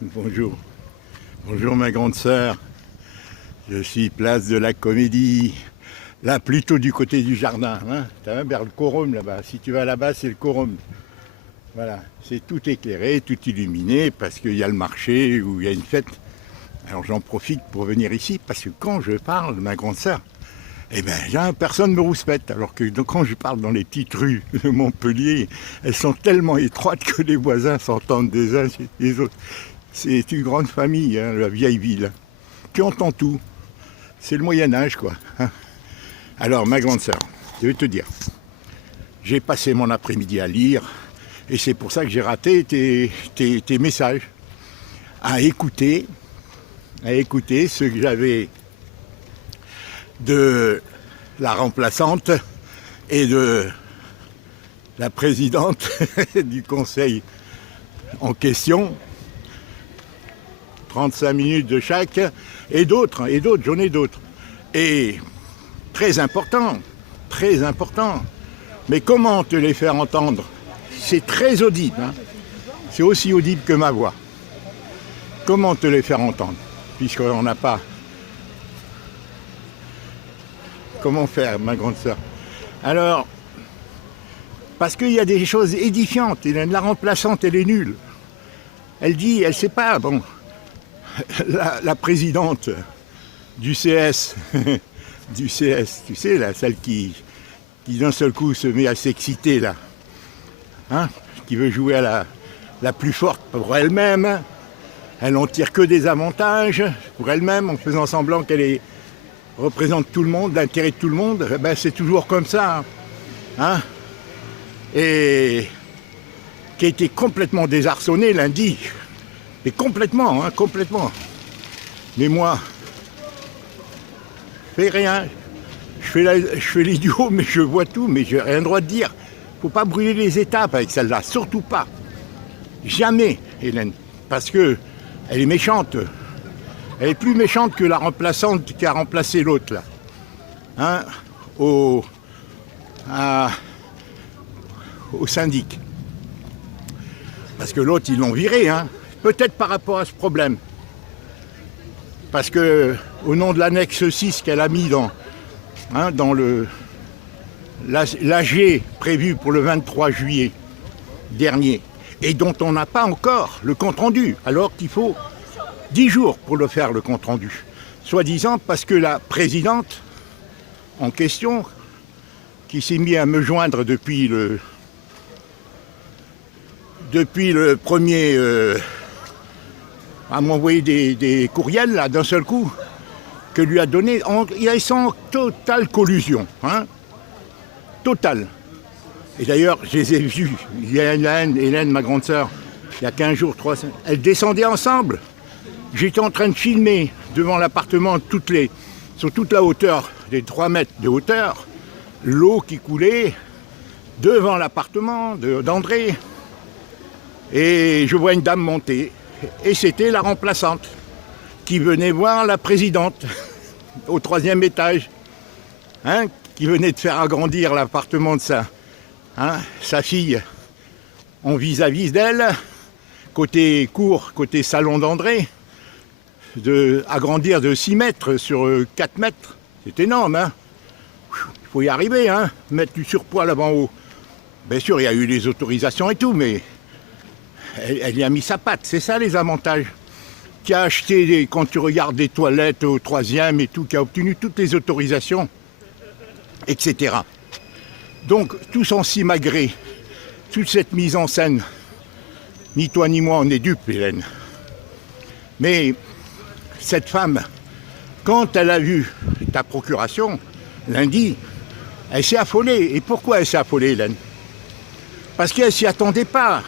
Bonjour. Bonjour ma grande sœur. Je suis place de la Comédie. Là, plutôt du côté du jardin. Hein. Tu vas vers le quorum là-bas. Si tu vas là-bas, c'est le quorum. Voilà. C'est tout éclairé, tout illuminé, parce qu'il y a le marché ou il y a une fête. Alors j'en profite pour venir ici, parce que quand je parle, ma grande sœur, eh bien, personne ne me rouspète. Alors que quand je parle dans les petites rues de Montpellier, elles sont tellement étroites que les voisins s'entendent des uns des autres. C'est une grande famille, hein, la vieille ville. Tu entends tout. C'est le Moyen-Âge, quoi. Alors, ma grande sœur, je vais te dire, j'ai passé mon après-midi à lire, et c'est pour ça que j'ai raté tes messages. À écouter ce que j'avais de la remplaçante et de la présidente du conseil en question. 35 minutes de chaque, et d'autres, j'en ai d'autres. Et très important. Mais comment te les faire entendre? C'est très audible, hein. C'est aussi audible que ma voix. Comment te les faire entendre? Puisqu'on n'a pas... Comment faire, ma grande sœur? Alors, parce qu'il y a des choses édifiantes. La remplaçante, elle est nulle. Elle dit, elle ne sait pas, bon... La présidente du CS, tu sais, là, celle qui d'un seul coup se met à s'exciter, là, hein, qui veut jouer à la plus forte pour elle-même, elle n'en tire que des avantages pour elle-même, en faisant semblant qu'elle représente tout le monde, l'intérêt de tout le monde, ben, c'est toujours comme ça, hein, et qui a été complètement désarçonnée lundi. Et complètement, hein, complètement. Mais moi, je fais rien. Je fais l'idiot, mais je vois tout, mais j'ai rien le droit de dire. Faut pas brûler les étapes avec celle-là, surtout pas. Jamais, Hélène. Parce que elle est méchante. Elle est plus méchante que la remplaçante qui a remplacé l'autre, là. Hein, au syndic. Parce que l'autre, ils l'ont viré, hein. Peut-être par rapport à ce problème. Parce que au nom de l'annexe 6 qu'elle a mis dans l'AG prévu pour le 23 juillet dernier, et dont on n'a pas encore le compte-rendu, alors qu'il faut 10 jours pour le faire, le compte-rendu. Soi-disant parce que la présidente en question, qui s'est mise à me joindre depuis le premier... à m'envoyer des courriels, là, d'un seul coup, que lui a donné, ils sont en totale collusion, hein, totale. Et d'ailleurs, je les ai vus, il y a Hélène, ma grande sœur, il y a 15 jours, 3 semaines, elles descendaient ensemble. J'étais en train de filmer devant l'appartement, sur toute la hauteur, des 3 mètres de hauteur, l'eau qui coulait devant l'appartement d'André. Et je vois une dame monter. Et c'était la remplaçante qui venait voir la présidente au 3e étage, hein, qui venait de faire agrandir l'appartement de sa fille en vis-à-vis d'elle, côté cour, côté salon d'André, agrandir de 6 mètres sur 4 mètres. C'est énorme, hein. Il faut y arriver, hein, mettre du surpoids là-bas en haut. Bien sûr, il y a eu les autorisations et tout, mais... Elle y a mis sa patte, c'est ça les avantages. Qui a acheté, quand tu regardes des toilettes au 3e et tout, qui a obtenu toutes les autorisations, etc. Donc, tous en simagré, toute cette mise en scène, ni toi ni moi on est dupes, Hélène. Mais cette femme, quand elle a vu ta procuration, lundi, elle s'est affolée. Et pourquoi elle s'est affolée, Hélène? Parce qu'elle ne s'y attendait pas.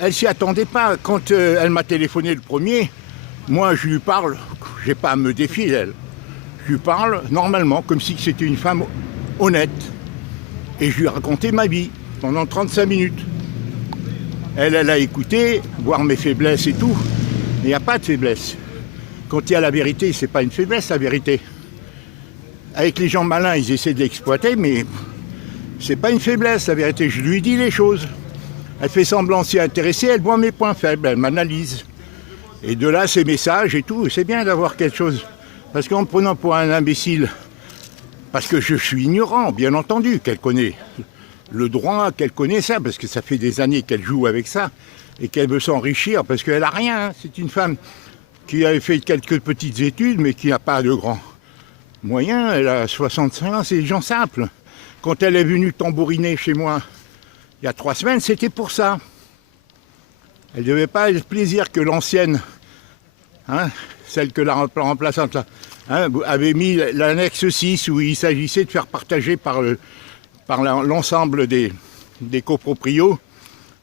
Elle s'y attendait pas. Quand elle m'a téléphoné le premier, moi je lui parle, j'ai pas à me défier d'elle. Je lui parle normalement, comme si c'était une femme honnête. Et je lui ai raconté ma vie pendant 35 minutes. Elle a écouté, voir mes faiblesses et tout. Mais il n'y a pas de faiblesse. Quand il y a la vérité, c'est pas une faiblesse la vérité. Avec les gens malins, ils essaient de l'exploiter, mais c'est pas une faiblesse la vérité. Je lui dis les choses. Elle fait semblant de s'y intéresser, elle voit mes points faibles, elle m'analyse. Et de là, ces messages et tout, c'est bien d'avoir quelque chose. Parce qu'en me prenant pour un imbécile, parce que je suis ignorant, bien entendu, qu'elle connaît le droit, qu'elle connaît ça, parce que ça fait des années qu'elle joue avec ça, et qu'elle veut s'enrichir, parce qu'elle n'a rien. Hein. C'est une femme qui avait fait quelques petites études, mais qui n'a pas de grands moyens. Elle a 65 ans, c'est des gens simples. Quand elle est venue tambouriner chez moi, il y a 3 semaines, c'était pour ça. Elle ne devait pas avoir le plaisir que l'ancienne, hein, celle que la remplaçante là, hein, avait mis l'annexe 6 où il s'agissait de faire partager par l'ensemble des coproprios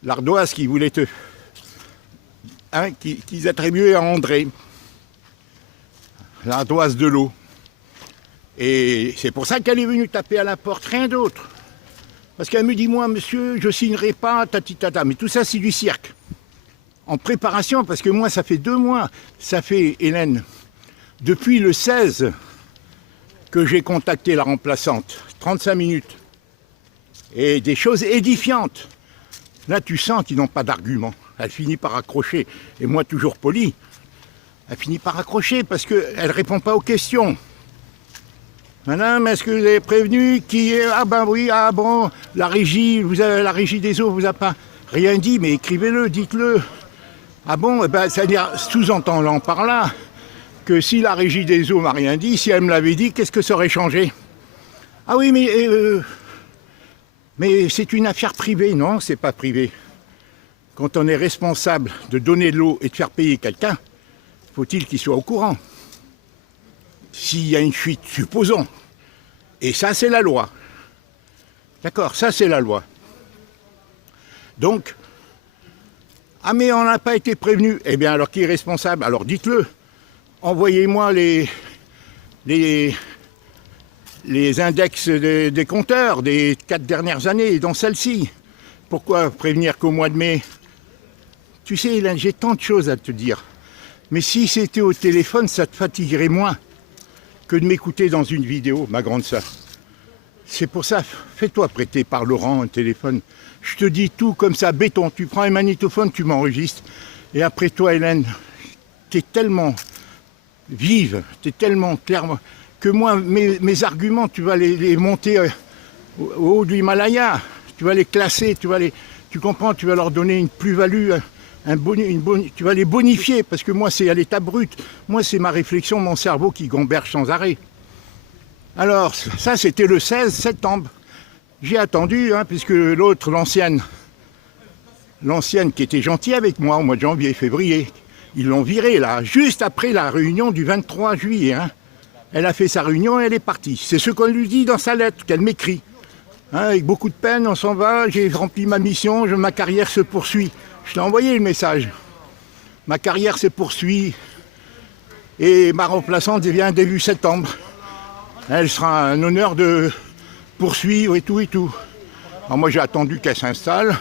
l'ardoise qu'ils voulaient qu'ils attribuaient à André, l'ardoise de l'eau. Et c'est pour ça qu'elle est venue taper à la porte, rien d'autre. Parce qu'elle me dit, moi, monsieur, je signerai pas, tatitata. Mais tout ça, c'est du cirque. En préparation, parce que moi, ça fait 2 mois, ça fait, Hélène, depuis le 16 que j'ai contacté la remplaçante, 35 minutes. Et des choses édifiantes. Là, tu sens qu'ils n'ont pas d'argument. Elle finit par accrocher. Et moi, toujours poli, elle finit par accrocher parce qu'elle ne répond pas aux questions. Madame, est-ce que vous avez prévenu qui est... Ah ben oui, ah bon, la régie, la régie des eaux vous a pas rien dit, mais écrivez-le, dites-le. Ah bon, eh ben, c'est-à-dire, sous-entendant par là, que si la régie des eaux m'a rien dit, si elle me l'avait dit, qu'est-ce que ça aurait changé? Ah oui, mais c'est une affaire privée. Non, c'est pas privé. Quand on est responsable de donner de l'eau et de faire payer quelqu'un, faut-il qu'il soit au courant? S'il y a une fuite, supposons. Et ça, c'est la loi. D'accord, ça, c'est la loi. Donc, ah mais on n'a pas été prévenu. Eh bien, alors qui est responsable? Alors dites-le. Envoyez-moi les index des compteurs des 4 dernières années, dont celle-ci. Pourquoi prévenir qu'au mois de mai? Tu sais, Hélène, j'ai tant de choses à te dire. Mais si c'était au téléphone, ça te fatiguerait moins que de m'écouter dans une vidéo, ma grande sœur. C'est pour ça, fais-toi prêter par Laurent un téléphone. Je te dis tout comme ça, béton. Tu prends un magnétophone, tu m'enregistres. Et après toi, Hélène, tu es tellement vive, tu es tellement claire que moi, mes arguments, tu vas les monter au haut de l'Himalaya. Tu vas les classer, tu comprends, tu vas leur donner une plus-value, tu vas les bonifier, parce que moi, c'est à l'état brut. Moi, c'est ma réflexion, mon cerveau qui gamberge sans arrêt. Alors, ça, c'était le 16 septembre. J'ai attendu, hein, puisque l'autre, l'ancienne qui était gentille avec moi au mois de janvier, février, ils l'ont virée, là, juste après la réunion du 23 juillet. Hein. Elle a fait sa réunion et elle est partie. C'est ce qu'on lui dit dans sa lettre, qu'elle m'écrit. Hein, avec beaucoup de peine, on s'en va, j'ai rempli ma mission, ma carrière se poursuit. Je t'ai envoyé le message. Ma carrière se poursuit et ma remplaçante vient début septembre. Elle sera un honneur de poursuivre et tout et tout. Alors moi j'ai attendu qu'elle s'installe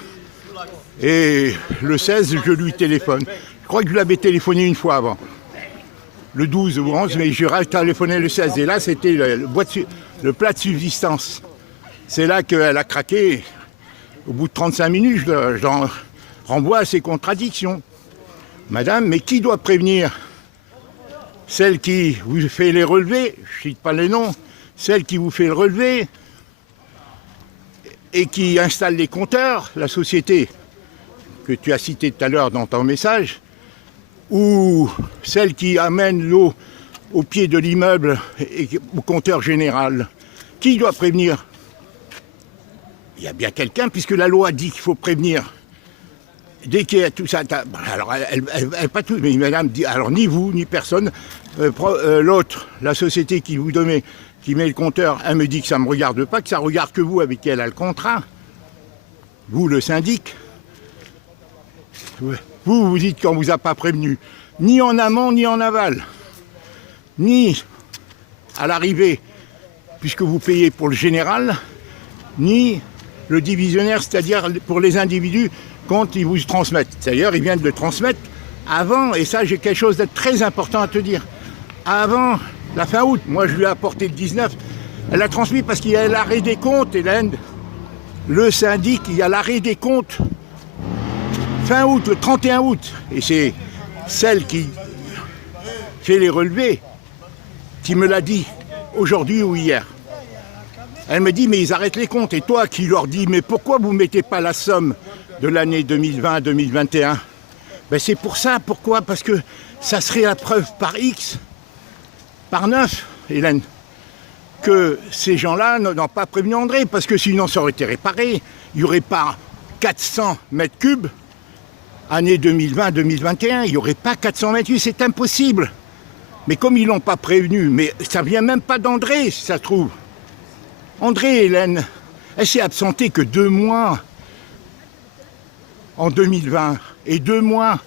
et le 16 je lui téléphone. Je crois que je l'avais téléphoné une fois avant. Le 12 ou 11, mais je téléphoné le 16 et là c'était le plat de subsistance. C'est là qu'elle a craqué. Au bout de 35 minutes, je renvoie à ses contradictions. Madame, mais qui doit prévenir? Celle qui vous fait les relevés, je ne cite pas les noms, celle qui vous fait le relevé et qui installe les compteurs, la société que tu as citée tout à l'heure dans ton message, ou celle qui amène l'eau au pied de l'immeuble et au compteur général. Qui doit prévenir? Il y a bien quelqu'un, puisque la loi dit qu'il faut prévenir. Dès qu'il y a tout ça, alors elle pas tout, mais madame dit, alors ni vous, ni personne, l'autre, la société qui vous donne, qui met le compteur, elle me dit que ça ne me regarde pas, que ça regarde que vous avec qui elle a le contrat. Vous, le syndic. Vous dites qu'on ne vous a pas prévenu, ni en amont, ni en aval, ni à l'arrivée, puisque vous payez pour le général, ni le divisionnaire, c'est-à-dire pour les individus, quand ils vous transmettent. D'ailleurs, ils viennent de le transmettre avant, et ça, j'ai quelque chose de très important à te dire. Avant la fin août, moi je lui ai apporté le 19, elle a transmis parce qu'il y a l'arrêt des comptes, Hélène. Le syndic, il y a l'arrêt des comptes fin août, le 31 août, et c'est celle qui fait les relevés qui me l'a dit aujourd'hui ou hier. Elle me dit, mais ils arrêtent les comptes. Et toi qui leur dis, mais pourquoi vous ne mettez pas la somme de l'année 2020-2021 ? Ben c'est pour ça. Pourquoi ? Parce que ça serait la preuve par X, par 9, Hélène, que ces gens-là n'ont pas prévenu André. Parce que sinon, ça aurait été réparé. Il n'y aurait pas 400 mètres cubes année 2020-2021. Il n'y aurait pas 400 mètres cubes. C'est impossible. Mais comme ils ne l'ont pas prévenu, mais ça ne vient même pas d'André, si ça se trouve. André, Hélène, elle s'est absentée que 2 mois en 2020. Et 2 mois,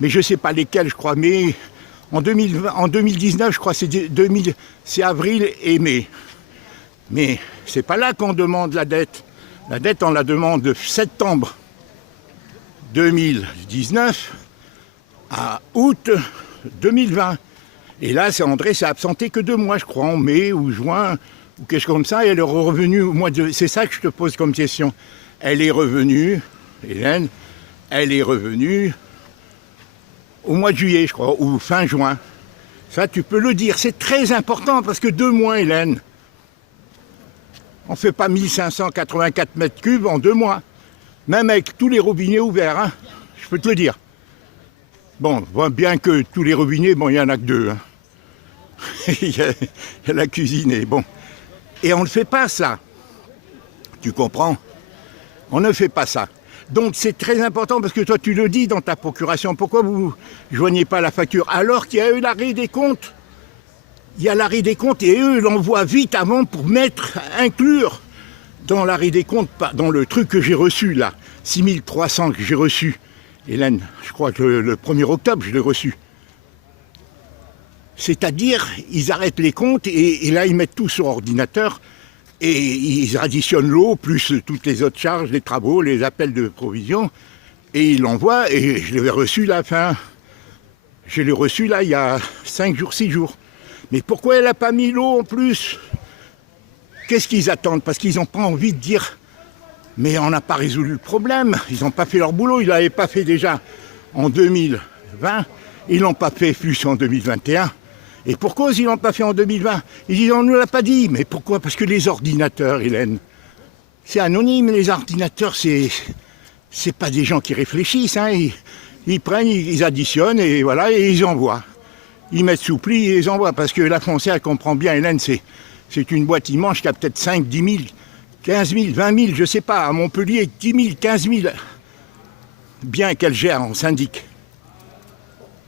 mais je ne sais pas lesquels, je crois, mais en 2019, je crois, c'est avril et mai. Mais c'est pas là qu'on demande la dette. La dette, on la demande de septembre 2019 à août 2020. Et là, André s'est absenté que 2 mois, je crois, en mai ou juin, ou quelque chose comme ça, et elle est revenue au mois de... C'est ça que je te pose comme question. Elle est revenue, Hélène, elle est revenue au mois de juillet, je crois, ou fin juin. Ça, tu peux le dire. C'est très important, parce que 2 mois, Hélène, on ne fait pas 1584 mètres cubes en 2 mois. Même avec tous les robinets ouverts, hein, je peux te le dire. Bon, bien que tous les robinets, bon, il n'y en a que 2. Hein. il y a la cuisine, bon. Et on ne fait pas ça. Tu comprends ? On ne fait pas ça. Donc c'est très important parce que toi tu le dis dans ta procuration. Pourquoi vous ne joignez pas la facture alors qu'il y a eu l'arrêt des comptes ? Il y a l'arrêt des comptes et eux l'envoient vite avant pour inclure dans l'arrêt des comptes, dans le truc que j'ai reçu là, 6300 que j'ai reçu. Hélène, je crois que le 1er octobre je l'ai reçu. C'est-à-dire, ils arrêtent les comptes et là, ils mettent tout sur ordinateur et ils additionnent l'eau, plus toutes les autres charges, les travaux, les appels de provision, et ils l'envoient et je l'ai reçu là, je l'ai reçu là il y a 5 jours, 6 jours. Mais pourquoi elle n'a pas mis l'eau en plus ? Qu'est-ce qu'ils attendent ? Parce qu'ils n'ont pas envie de dire, mais on n'a pas résolu le problème, ils n'ont pas fait leur boulot, ils ne l'avaient pas fait déjà en 2020, ils ne l'ont pas fait plus en 2021. Et pour cause, ils ne l'ont pas fait en 2020. Ils disent, on ne nous l'a pas dit. Mais pourquoi ? Parce que les ordinateurs, Hélène, c'est anonyme. Les ordinateurs, c'est pas des gens qui réfléchissent. Hein. Ils prennent, ils additionnent et voilà, et ils envoient. Ils mettent sous pli et ils envoient. Parce que la foncière, elle comprend bien, Hélène, c'est une boîte immense qui a peut-être 5, 10 000, 15 000, 20 000, je ne sais pas. À Montpellier, 10 000, 15 000. Bien qu'elle gère en syndic.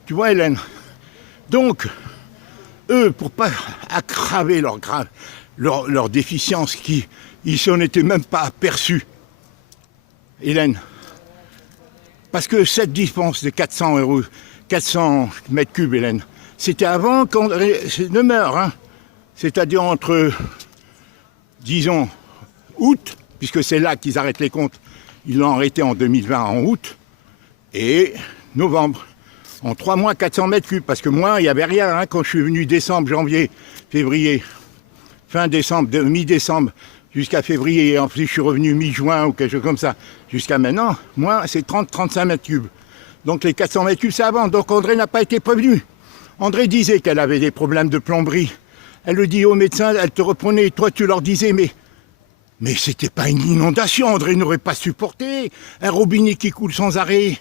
Tu vois, Hélène ? Donc... eux, pour pas aggraver leur déficience, ils s'en étaient même pas aperçus. Hélène, parce que cette dépense de 400 mètres cubes, Hélène, c'était avant qu'André ne meure, hein. C'est-à-dire entre, disons, août, puisque c'est là qu'ils arrêtent les comptes, ils l'ont arrêté en 2020 en août, et novembre. En 3 mois, 400 mètres cubes, parce que moi, il n'y avait rien, hein, quand je suis venu décembre, janvier, février, fin décembre, mi-décembre, jusqu'à février, et ensuite je suis revenu mi-juin ou quelque chose comme ça, jusqu'à maintenant, moi, c'est 30-35 mètres cubes. Donc les 400 mètres cubes, c'est avant, donc André n'a pas été prévenu. André disait qu'elle avait des problèmes de plomberie. Elle le dit aux médecins, elle te reprenait, toi tu leur disais, mais c'était pas une inondation, André n'aurait pas supporté, un robinet qui coule sans arrêt.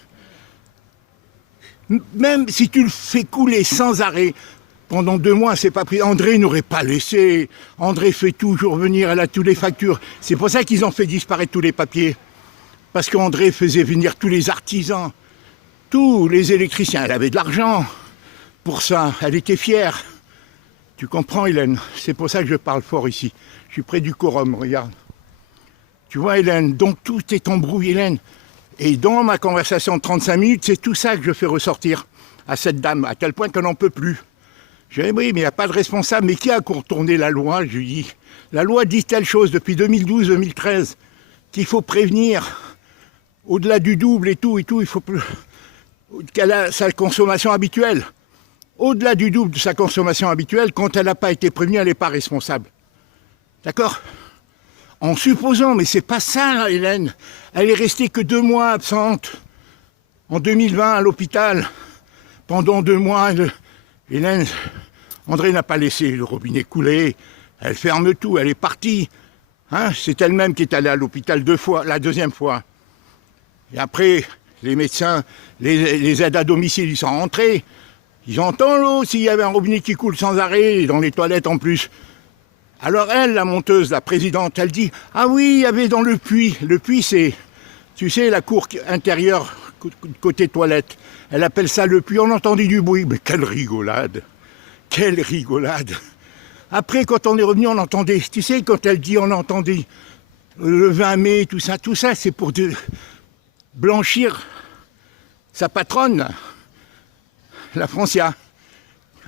Même si tu le fais couler sans arrêt, pendant 2 mois, c'est pas pris. André n'aurait pas laissé. André fait toujours venir, elle a toutes les factures. C'est pour ça qu'ils ont fait disparaître tous les papiers. Parce qu'André faisait venir tous les artisans, tous les électriciens. Elle avait de l'argent pour ça. Elle était fière. Tu comprends, Hélène ? C'est pour ça que je parle fort ici. Je suis près du quorum, regarde. Tu vois, Hélène, donc tout est embrouillé, Hélène. Et dans ma conversation de 35 minutes, c'est tout ça que je fais ressortir à cette dame, à tel point qu'elle n'en peut plus. Je dis, oui, mais il n'y a pas de responsable. Mais qui a contourné la loi ? Je lui dis, la loi dit telle chose depuis 2012-2013, qu'il faut prévenir, au-delà du double et tout, il faut qu'elle a sa consommation habituelle. Au-delà du double de sa consommation habituelle, quand elle n'a pas été prévenue, elle n'est pas responsable. D'accord ? En supposant, mais c'est pas ça, Hélène. Elle est restée que 2 mois absente. En 2020, à l'hôpital, pendant 2 mois, Hélène, André n'a pas laissé le robinet couler. Elle ferme tout, elle est partie. Hein, c'est elle-même qui est allée à l'hôpital 2 fois, la deuxième fois. Et après, les médecins, les aides à domicile, ils sont rentrés. Ils entendent l'eau s'il y avait un robinet qui coule sans arrêt, et dans les toilettes en plus. Alors elle, la monteuse, la présidente, elle dit « Ah oui, il y avait dans le puits. Le puits, c'est, tu sais, la cour intérieure, côté toilette. Elle appelle ça le puits. On entendait du bruit. Mais quelle rigolade! Quelle rigolade! Après, quand on est revenu, on entendait. Tu sais, quand elle dit on entendait le 20 mai, tout ça, c'est pour blanchir sa patronne, la Francia,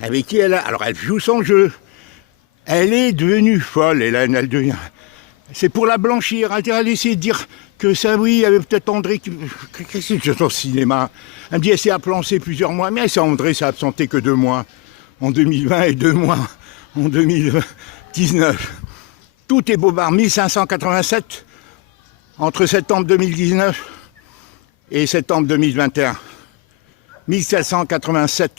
avec qui elle a. Alors elle joue son jeu. Elle est devenue folle, Hélène, elle devient. C'est pour la blanchir. Elle essaie de dire que ça, oui, il y avait peut-être André qui. Qu'est-ce que c'est au cinéma? Elle me dit elle s'est absentée plusieurs mois. Mais c'est André s'est absenté que 2 mois en 2020 et 2 mois en 2019. Tout est bobard. 1587 entre septembre 2019 et septembre 2021. 1787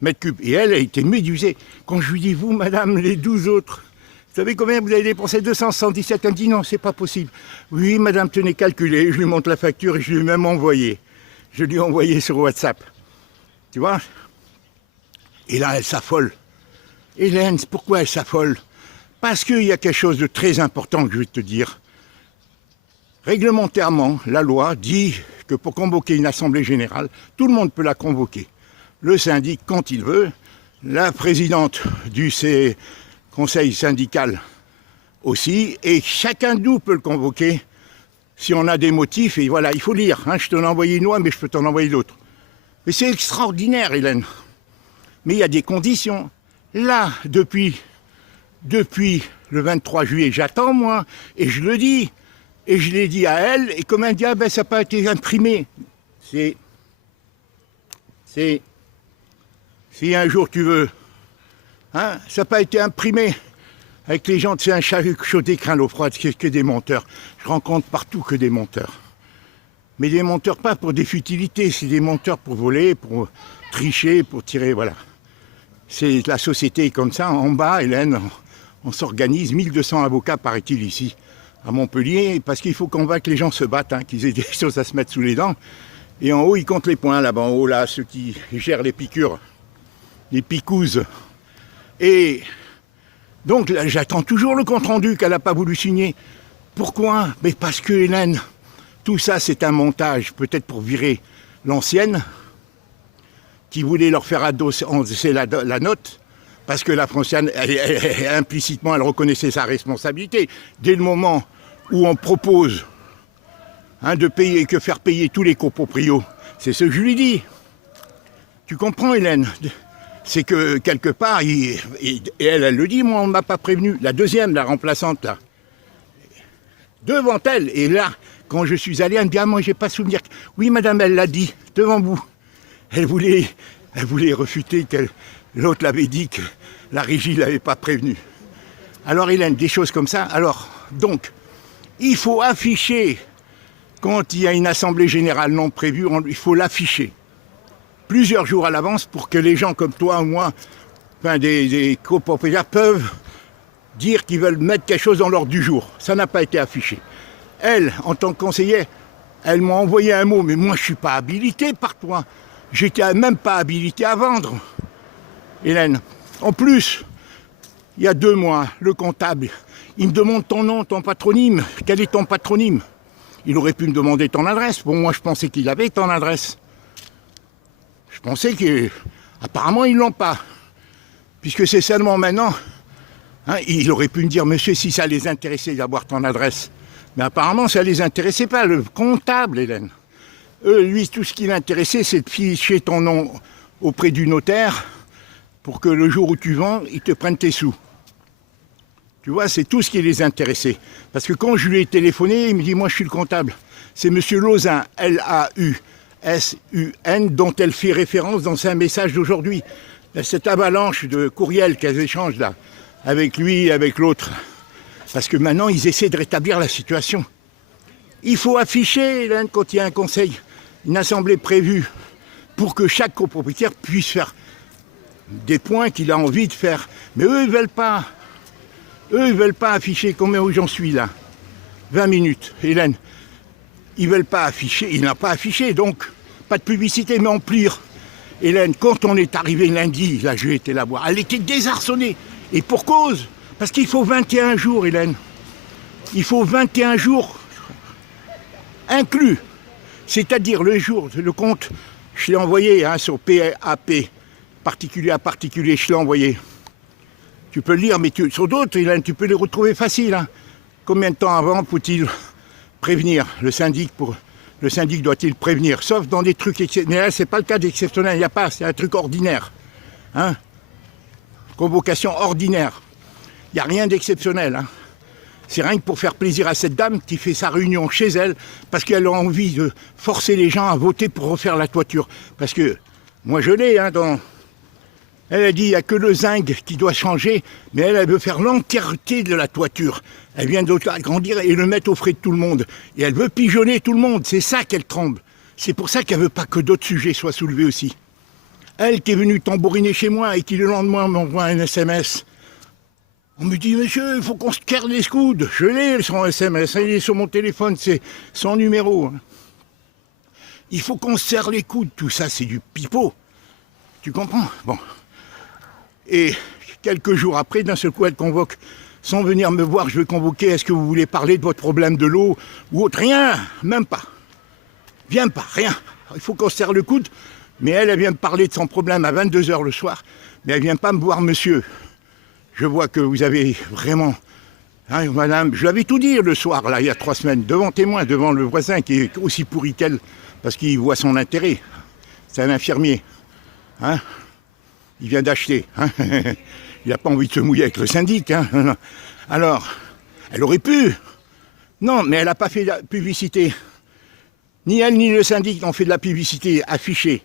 mètres cubes. Et elle a été médusée. Quand je lui dis, vous, madame, les 12 autres, vous savez combien vous avez dépensé? 277. Elle me dit, non, c'est pas possible. Oui, madame, tenez, calculé. Je lui montre la facture et je lui ai même envoyé. Je lui ai envoyé sur WhatsApp. Tu vois? Et là, elle s'affole. Hélène, pourquoi elle s'affole? Parce qu'il y a quelque chose de très important que je vais te dire. Réglementairement, la loi dit que pour convoquer une assemblée générale, tout le monde peut la convoquer. Le syndic, quand il veut, la présidente du conseil syndical aussi, et chacun de nous peut le convoquer si on a des motifs. Et voilà, il faut lire. Hein, je t'en ai envoyé une loi, mais je peux t'en envoyer d'autres. Mais c'est extraordinaire, Hélène. Mais il y a des conditions. Là, depuis le 23 juillet, j'attends, moi, et je le dis. Et je l'ai dit à elle, et comme elle dit, ah ben ça n'a pas été imprimé. Si un jour tu veux, hein, ça n'a pas été imprimé. Avec les gens, c'est un chat chaudé craint l'eau froide, que des menteurs. Je rencontre partout que des menteurs. Mais des menteurs pas pour des futilités, c'est des menteurs pour voler, pour tricher, pour tirer, voilà. C'est la société comme ça, en bas, Hélène, on s'organise, 1200 avocats, paraît-il, ici, à Montpellier, parce qu'il faut convaincre les gens se battent, hein, qu'ils aient des choses à se mettre sous les dents. Et en haut, ils comptent les points, là-bas, en haut, là, ceux qui gèrent les piqûres, les picouzes. Et donc, là, j'attends toujours le compte-rendu qu'elle n'a pas voulu signer. Pourquoi? Mais parce que, Hélène, tout ça, c'est un montage, peut-être pour virer l'ancienne, qui voulait leur faire adosser la note, parce que la Franciane, implicitement, elle reconnaissait sa responsabilité. Dès le moment où on propose de payer, que faire payer tous les coproprios, c'est ce que je lui dis. Tu comprends, Hélène? C'est que, quelque part, et elle le dit, moi, on ne m'a pas prévenu. La deuxième, la remplaçante, là, devant elle, et là, quand je suis allé, elle me dit, ah, moi, j'ai pas souvenir. Oui, madame, elle l'a dit, devant vous. Elle voulait refuter que l'autre l'avait dit que la régie ne l'avait pas prévenu. Alors, Hélène, des choses comme ça. Alors, donc, il faut afficher, quand il y a une assemblée générale non prévue, il faut l'afficher plusieurs jours à l'avance pour que les gens comme toi ou moi, enfin des copropriétaires, peuvent dire qu'ils veulent mettre quelque chose dans l'ordre du jour. Ça n'a pas été affiché. Elle, en tant que conseillère, elle m'a envoyé un mot, mais moi je ne suis pas habilité par toi. J'étais même pas habilité à vendre. Hélène, en plus, il y a 2 mois, le comptable, il me demande ton nom, ton patronyme. Quel est ton patronyme? Il aurait pu me demander ton adresse. Bon, moi je pensais qu'il avait ton adresse. Je pensais qu'apparemment ils ne l'ont pas. Puisque c'est seulement maintenant, il aurait pu me dire, monsieur, si ça les intéressait d'avoir ton adresse. Mais apparemment ça ne les intéressait pas, le comptable, Hélène. Lui, tout ce qui l'intéressait, c'est de ficher ton nom auprès du notaire pour que le jour où tu vends, ils te prennent tes sous. Tu vois, c'est tout ce qui les intéressait. Parce que quand je lui ai téléphoné, il me dit, moi je suis le comptable. C'est monsieur Lauzun, L-A-U-S-U-N, dont elle fait référence dans un message d'aujourd'hui. Cette avalanche de courriels qu'elles échangent là, avec lui, avec l'autre. Parce que maintenant, ils essaient de rétablir la situation. Il faut afficher, Hélène, quand il y a un conseil. une assemblée prévue pour que chaque copropriétaire puisse faire des points qu'il a envie de faire. Mais eux, ils veulent pas. Eux, ils veulent pas afficher combien où j'en suis là. 20 minutes, Hélène. Ils veulent pas afficher, il n'a pas affiché, donc pas de publicité, mais en pire. Hélène, quand on est arrivé lundi, là j'ai été la voir, elle était désarçonnée. Et pour cause, parce qu'il faut 21 jours, Hélène. Il faut 21 jours inclus. C'est-à-dire le jour, le compte, je l'ai envoyé sur PAP, particulier à particulier, je l'ai envoyé. Tu peux le lire, mais sur d'autres, Hélène, tu peux les retrouver facile. Hein. Combien de temps avant faut-il prévenir le syndic Le syndic doit-il prévenir, sauf dans des trucs exceptionnels. Ce n'est pas le cas d'exceptionnel, il n'y a pas, c'est un truc ordinaire. Hein, convocation ordinaire. Il n'y a rien d'exceptionnel. Hein. C'est rien que pour faire plaisir à cette dame qui fait sa réunion chez elle parce qu'elle a envie de forcer les gens à voter pour refaire la toiture. Parce que, moi je l'ai, hein, elle a dit qu'il n'y a que le zinc qui doit changer, mais elle veut faire l'entièreté de la toiture. Elle vient d'agrandir et le mettre au frais de tout le monde. Et elle veut pigeonner tout le monde, c'est ça qu'elle tremble. C'est pour ça qu'elle ne veut pas que d'autres sujets soient soulevés aussi. Elle qui est venue tambouriner chez moi et qui le lendemain m'envoie un SMS. On me dit, monsieur, il faut qu'on se carre les coudes. Je l'ai, son SMS, il est sur mon téléphone, c'est son numéro. Il faut qu'on se serre les coudes, tout ça, c'est du pipeau. Tu comprends? Bon. Et quelques jours après, d'un seul coup, elle convoque, sans venir me voir, je vais convoquer, est-ce que vous voulez parler de votre problème de l'eau ou autre? Rien, même pas. Viens pas, rien. Il faut qu'on se serre le coude, mais elle vient me parler de son problème à 22h le soir, mais elle vient pas me voir, monsieur. Je vois que vous avez vraiment... Hein, madame, je l'avais tout dit le soir, là, il y a 3 semaines, devant témoin, devant le voisin qui est aussi pourri qu'elle, parce qu'il voit son intérêt. C'est un infirmier. Hein, il vient d'acheter. Hein. Il n'a pas envie de se mouiller avec le syndic. Hein. Alors, elle aurait pu. Non, mais elle n'a pas fait de publicité. Ni elle ni le syndic n'ont fait de la publicité affichée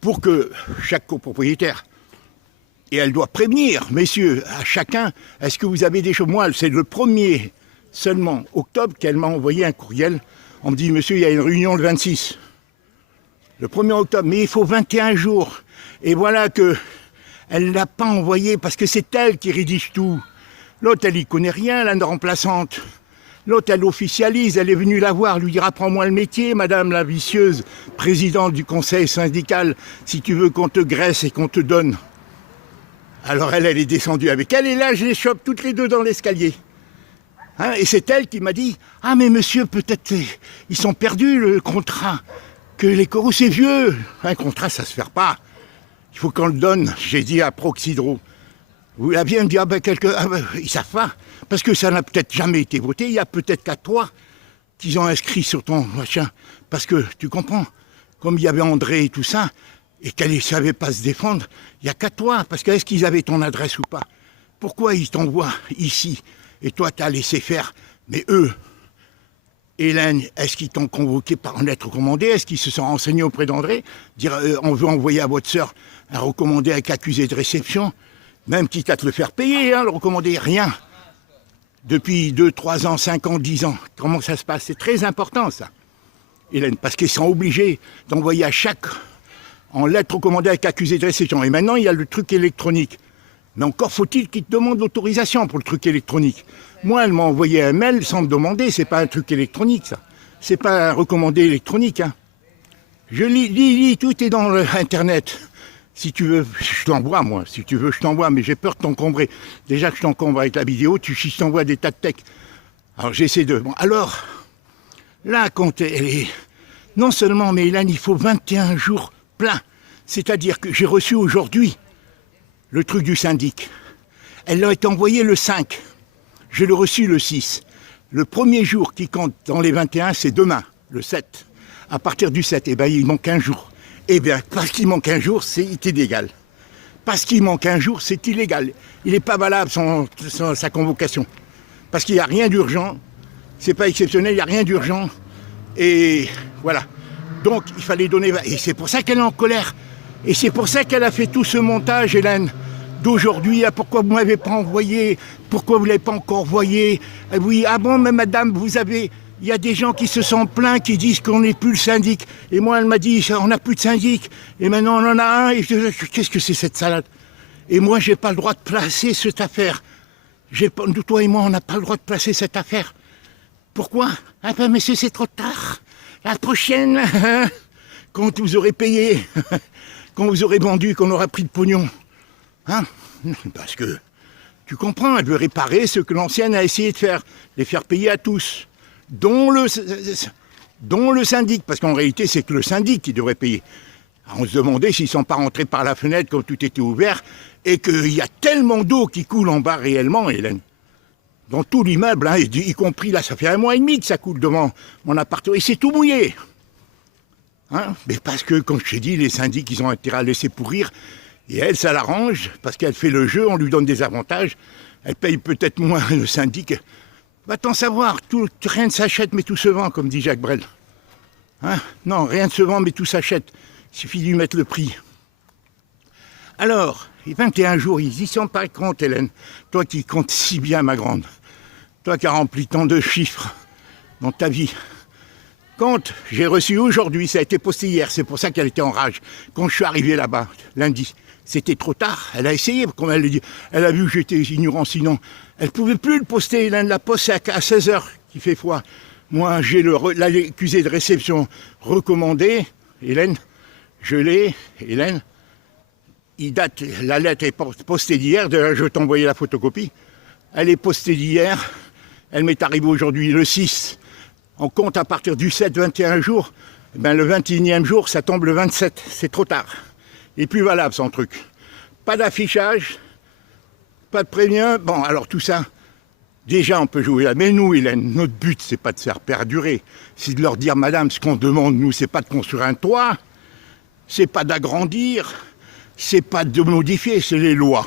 pour que chaque copropriétaire... Et elle doit prévenir, messieurs, à chacun, est-ce que vous avez des choses? Moi, c'est le 1er seulement octobre qu'elle m'a envoyé un courriel. On me dit, monsieur, il y a une réunion le 26. Le 1er octobre, mais il faut 21 jours. Et voilà que elle ne l'a pas envoyé parce que c'est elle qui rédige tout. L'autre, elle n'y connaît rien, la remplaçante. L'autre, elle officialise, elle est venue la voir, lui dire, apprends-moi le métier, madame la vicieuse, présidente du conseil syndical, si tu veux qu'on te graisse et qu'on te donne. Alors elle est descendue avec elle et là je les chope toutes les deux dans l'escalier. Hein, et c'est elle qui m'a dit, ah mais monsieur, peut-être ils sont perdus le contrat, que les coraux c'est vieux. Un contrat ça se fait pas, il faut qu'on le donne. J'ai dit à Proxydro, vous la vient me dire, ah ben, ils savent pas, parce que ça n'a peut-être jamais été voté, il y a peut-être qu'à toi qu'ils ont inscrit sur ton machin, parce que tu comprends, comme il y avait André et tout ça, et qu'elle ne savait pas se défendre, il n'y a qu'à toi, parce que est-ce qu'ils avaient ton adresse ou pas? Pourquoi ils t'envoient ici, et toi t'as laissé faire? Mais eux, Hélène, est-ce qu'ils t'ont convoqué par une lettre recommandée? Est-ce qu'ils se sont renseignés auprès d'André? Dire, on veut envoyer à votre sœur un recommandé avec accusé de réception, même quitte à te le faire payer, hein, le recommandé, rien. Depuis 2, 3 ans, 5 ans, 10 ans, comment ça se passe? C'est très important ça, Hélène, parce qu'ils sont obligés d'envoyer à chaque... en lettre recommandée avec accusé de réception. Et maintenant, il y a le truc électronique. Mais encore faut-il qu'il te demande l'autorisation pour le truc électronique. Moi, elle m'a envoyé un mail sans me demander. C'est pas un truc électronique, ça. C'est pas un recommandé électronique. Hein. Je lis, tout est dans Internet. Si tu veux, je t'envoie, moi. Si tu veux, je t'envoie, mais j'ai peur de t'encombrer. Déjà que je t'encombre avec la vidéo, je t'envoie des tas de textes. Alors, j'essaie de... Bon, alors, là, quand elle est... Non seulement, mais Hélène, il faut 21 jours... plein. C'est-à-dire que j'ai reçu aujourd'hui le truc du syndic. Elle a été envoyée le 5. Je l'ai reçu le 6. Le premier jour qui compte dans les 21, c'est demain, le 7. À partir du 7, eh ben, il manque un jour. Eh bien, parce qu'il manque un jour, c'est illégal. Parce qu'il manque un jour, c'est illégal. Il n'est pas valable sa convocation. Parce qu'il n'y a rien d'urgent. C'est pas exceptionnel, il n'y a rien d'urgent. Et voilà. Donc, il fallait donner... Et c'est pour ça qu'elle est en colère. Et c'est pour ça qu'elle a fait tout ce montage, Hélène, d'aujourd'hui. Pourquoi vous ne m'avez pas envoyé? Pourquoi vous ne l'avez pas encore envoyé? Oui, ah bon, mais madame, vous avez Il y a des gens qui se sont plaints, qui disent qu'on n'est plus le syndic. Et moi, elle m'a dit, on n'a plus de syndic. Et maintenant, on en a un. Et qu'est-ce que c'est cette salade? Et moi, j'ai pas le droit de placer cette affaire. Toi et moi, on n'a pas le droit de placer cette affaire. Pourquoi? Ah ben, monsieur, c'est trop tard. La prochaine, quand vous aurez payé, quand vous aurez vendu, qu'on aura pris de pognon. Hein? Parce que, tu comprends, elle veut réparer ce que l'ancienne a essayé de faire. Les faire payer à tous. Dont le syndic, parce qu'en réalité, c'est que le syndic qui devrait payer. Alors, on se demandait s'ils ne sont pas rentrés par la fenêtre quand tout était ouvert, et qu'il y a tellement d'eau qui coule en bas réellement, Hélène. Dans tout l'immeuble, hein, y compris là, ça fait 1 mois et demi que ça coule devant mon appartement, et c'est tout mouillé. Hein? Mais parce que, comme je t'ai dit, les syndics, ils ont intérêt à laisser pourrir, et elle, ça l'arrange, parce qu'elle fait le jeu, on lui donne des avantages, elle paye peut-être moins le syndic. Va-t'en savoir, rien ne s'achète, mais tout se vend, comme dit Jacques Brel. Hein? Non, rien ne se vend, mais tout s'achète. Il suffit de lui mettre le prix. Alors, 21 jours, ils y sont pas compte, Hélène. Toi qui comptes si bien, ma grande. Toi qui as rempli tant de chiffres dans ta vie. Quand j'ai reçu aujourd'hui, ça a été posté hier, c'est pour ça qu'elle était en rage. Quand je suis arrivé là-bas, lundi, c'était trop tard. Elle a essayé, comme elle l'a dit. Elle a vu que j'étais ignorant, sinon elle ne pouvait plus le poster. Hélène, la poste, c'est à 16h qu'il fait froid. Moi, j'ai l'accusé de réception recommandé. Hélène, je l'ai. Hélène, il date, la lettre est postée d'hier. D'ailleurs, je vais t'envoyer la photocopie. Elle est postée d'hier. Elle m'est arrivée aujourd'hui le 6. On compte à partir du 7, 21 jours. Eh ben, le 21e jour, ça tombe le 27. C'est trop tard. Il n'est plus valable, son truc. Pas d'affichage, pas de prévient. Bon, alors tout ça, déjà, on peut jouer là. Mais nous, Hélène, notre but, c'est pas de faire perdurer. C'est de leur dire, madame, ce qu'on demande, nous, c'est pas de construire un toit. C'est pas d'agrandir. C'est pas de modifier, c'est les lois.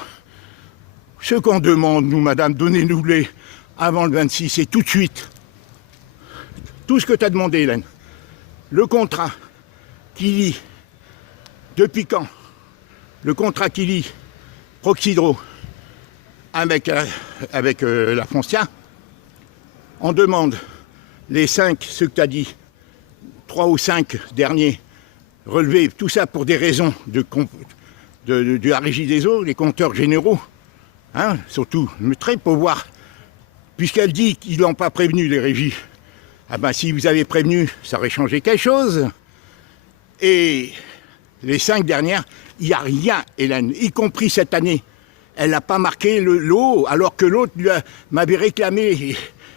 Ce qu'on demande, nous, madame, donnez-nous-les avant le 26 et tout de suite. Tout ce que tu as demandé, Hélène. Le contrat qui lie, depuis quand? Le contrat qui lie Proxydro avec la Foncia. On demande les 5, ceux que tu as dit, 3 ou 5 derniers relevés, tout ça pour des raisons de la régie des eaux, les compteurs généraux, hein, surtout, mais très pour voir, puisqu'elle dit qu'ils n'ont pas prévenu les régies. Ah ben si vous avez prévenu, ça aurait changé quelque chose. Et les 5 dernières, il n'y a rien, Hélène, y compris cette année. Elle n'a pas marqué l'eau, alors que l'autre m'avait réclamé.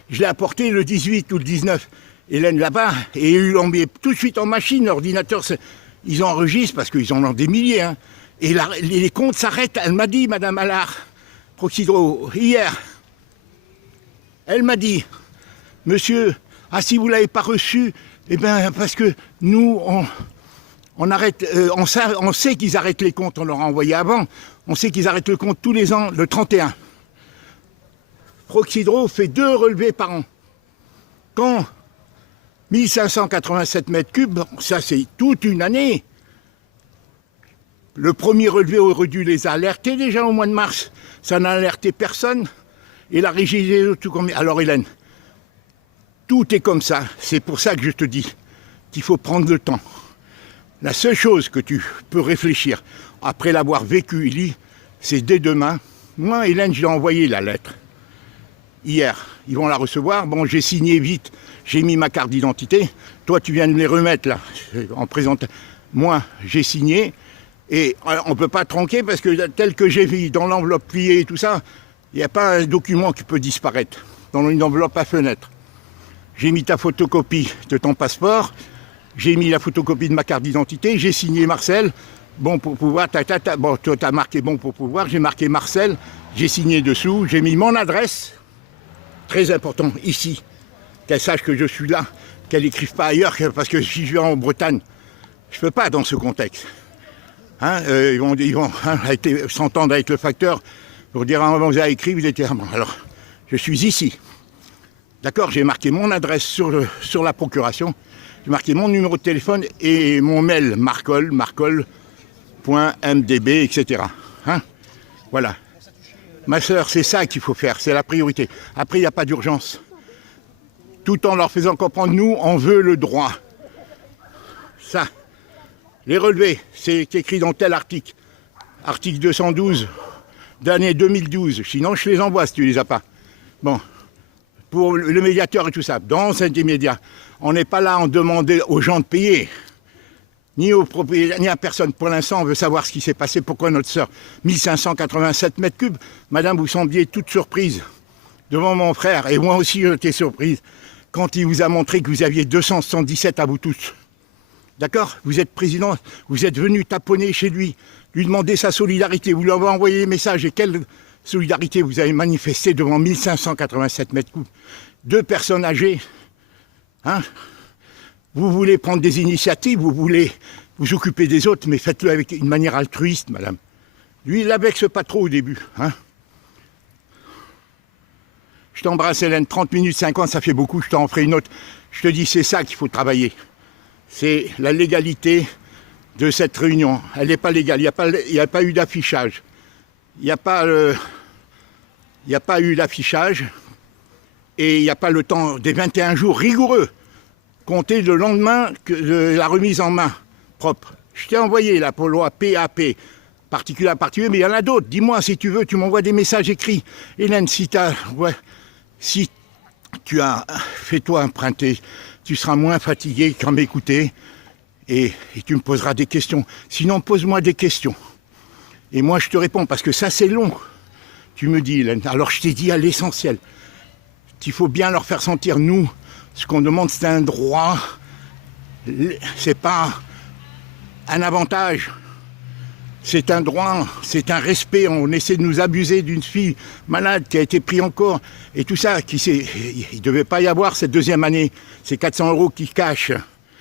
Je l'ai apporté le 18 ou le 19. Hélène là-bas, et ils l'ont mis tout de suite en machine, l'ordinateur, ils enregistrent parce qu'ils en ont des milliers. Hein. Et les comptes s'arrêtent. Elle m'a dit, Madame Allard, Proxydro, hier, elle m'a dit, monsieur, si vous ne l'avez pas reçu, eh bien, parce que nous, on arrête, on sait qu'ils arrêtent les comptes, on leur a envoyé avant, on sait qu'ils arrêtent le compte tous les ans, le 31. Proxydro fait 2 relevés par an. Quand 1587 mètres cubes, ça c'est toute une année. Le premier relevé aurait dû les alerter déjà au mois de mars. Ça n'a alerté personne. Et la régie des eaux, tout comme... Alors Hélène, tout est comme ça. C'est pour ça que je te dis qu'il faut prendre le temps. La seule chose que tu peux réfléchir, après l'avoir vécu, Élie, c'est dès demain. Moi, Hélène, je l'ai envoyé la lettre. Hier, ils vont la recevoir. Bon, j'ai signé vite, j'ai mis ma carte d'identité. Toi, tu viens de les remettre là, en présentant. Moi, j'ai signé. Et on ne peut pas tronquer parce que tel que j'ai vu dans l'enveloppe pliée et tout ça, il n'y a pas un document qui peut disparaître dans une enveloppe à fenêtre. J'ai mis ta photocopie de ton passeport, j'ai mis la photocopie de ma carte d'identité, j'ai signé Marcel, bon pour pouvoir, bon toi t'as marqué bon pour pouvoir, j'ai marqué Marcel, j'ai signé dessous, j'ai mis mon adresse, très important, ici, qu'elle sache que je suis là, qu'elle n'écrive pas ailleurs, parce que si je vais en Bretagne, je ne peux pas dans ce contexte. Hein, ils vont s'entendre avec le facteur pour dire vous avez écrit, vous étiez... Alors, je suis ici. D'accord, j'ai marqué mon adresse sur la procuration, j'ai marqué mon numéro de téléphone et mon mail, marcol.mdb, etc. Hein, voilà. Ma soeur, c'est ça qu'il faut faire, c'est la priorité. Après, il n'y a pas d'urgence. tout en leur faisant comprendre, nous, on veut le droit. Ça, les relevés, c'est écrit dans tel article. Article 212, d'année 2012. Sinon, je les envoie si tu les as pas. Bon, pour le médiateur et tout ça, dans cet immédiat, on n'est pas là à demander aux gens de payer. Ni aux propriétaires, ni à personne. Pour l'instant, on veut savoir ce qui s'est passé. Pourquoi notre sœur, 1587 mètres cubes. Madame, vous sembliez toute surprise devant mon frère. Et moi aussi, j'étais surprise quand il vous a montré que vous aviez 277 à vous tous. D'accord? Vous êtes président, vous êtes venu taponner chez lui, lui demander sa solidarité. Vous lui avez envoyé des messages. Et quelle solidarité vous avez manifesté devant 1587 mètres cubes? 2 personnes âgées. Hein? Vous voulez prendre des initiatives, vous voulez vous occuper des autres, mais faites-le avec une manière altruiste, madame. Lui, il l'avexe pas trop au début. Hein. Je t'embrasse, Hélène. 30 minutes 50, ça fait beaucoup, je t'en ferai une autre. Je te dis, c'est ça qu'il faut travailler. C'est la légalité de cette réunion. Elle n'est pas légale, il n'y a pas eu d'affichage. Il n'y a pas eu d'affichage et il n'y a pas le temps des 21 jours rigoureux. Compter le lendemain de la remise en main propre. Je t'ai envoyé la loi PAP, particulier à particulier, mais il y en a d'autres. Dis-moi si tu veux, tu m'envoies des messages écrits. Hélène, si tu as fait-toi emprunter, tu seras moins fatigué qu'en m'écouter et tu me poseras des questions. Sinon, pose-moi des questions. Et moi, je te réponds, parce que ça, c'est long. Tu me dis, Hélène. Alors, je t'ai dit à l'essentiel. Il faut bien leur faire sentir, nous, ce qu'on demande, c'est un droit, c'est pas un avantage, c'est un droit, c'est un respect. On essaie de nous abuser d'une fille malade qui a été prise en corps et tout ça. Il ne devait pas y avoir cette deuxième année, ces 400 € qui cachent,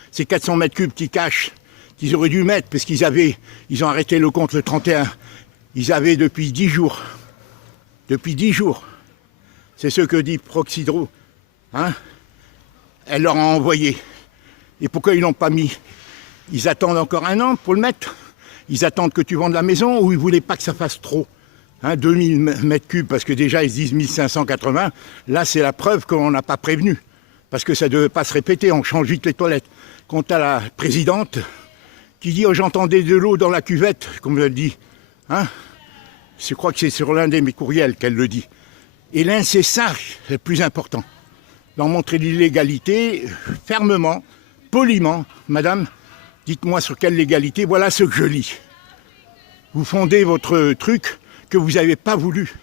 ces 400 mètres cubes qui cachent, qu'ils auraient dû mettre parce qu'ils ont arrêté le compte le 31. Ils avaient depuis 10 jours, c'est ce que dit Proxydro, hein. Elle leur a envoyé. Et pourquoi ils ne l'ont pas mis? Ils attendent encore 1 an pour le mettre. Ils attendent que tu vendes la maison ou ils ne voulaient pas que ça fasse trop. Hein, 2000 mètres cubes, parce que déjà ils se disent 1580. Là, c'est la preuve qu'on n'a pas prévenu. Parce que ça ne devait pas se répéter, on change vite les toilettes. Quant à la présidente, qui dit oh, j'entendais de l'eau dans la cuvette, comme elle dit. Hein, je crois que c'est sur l'un de mes courriels qu'elle le dit. Et là, c'est ça, c'est le plus important. D'en montrer l'illégalité, fermement, poliment. Madame, dites-moi sur quelle légalité, voilà ce que je lis. Vous fondez votre truc que vous n'avez pas voulu,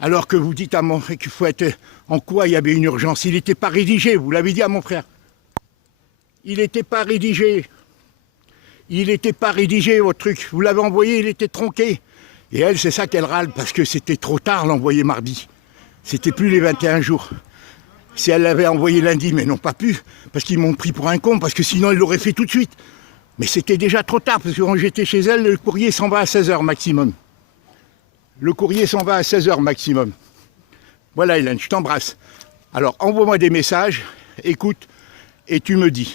alors que vous dites à mon frère qu'il faut être... En quoi il y avait une urgence? Il n'était pas rédigé, vous l'avez dit à mon frère. Il n'était pas rédigé. Il n'était pas rédigé, votre truc. Vous l'avez envoyé, il était tronqué. Et elle, c'est ça qu'elle râle, parce que c'était trop tard l'envoyer mardi. C'était plus les 21 jours. Si elle l'avait envoyé lundi, mais n'ont pas pu, parce qu'ils m'ont pris pour un con, parce que sinon ils l'auraient fait tout de suite. Mais c'était déjà trop tard, parce que quand j'étais chez elle, le courrier s'en va à 16h maximum. Le courrier s'en va à 16h maximum. Voilà Hélène, je t'embrasse. Alors envoie-moi des messages, écoute, et tu me dis.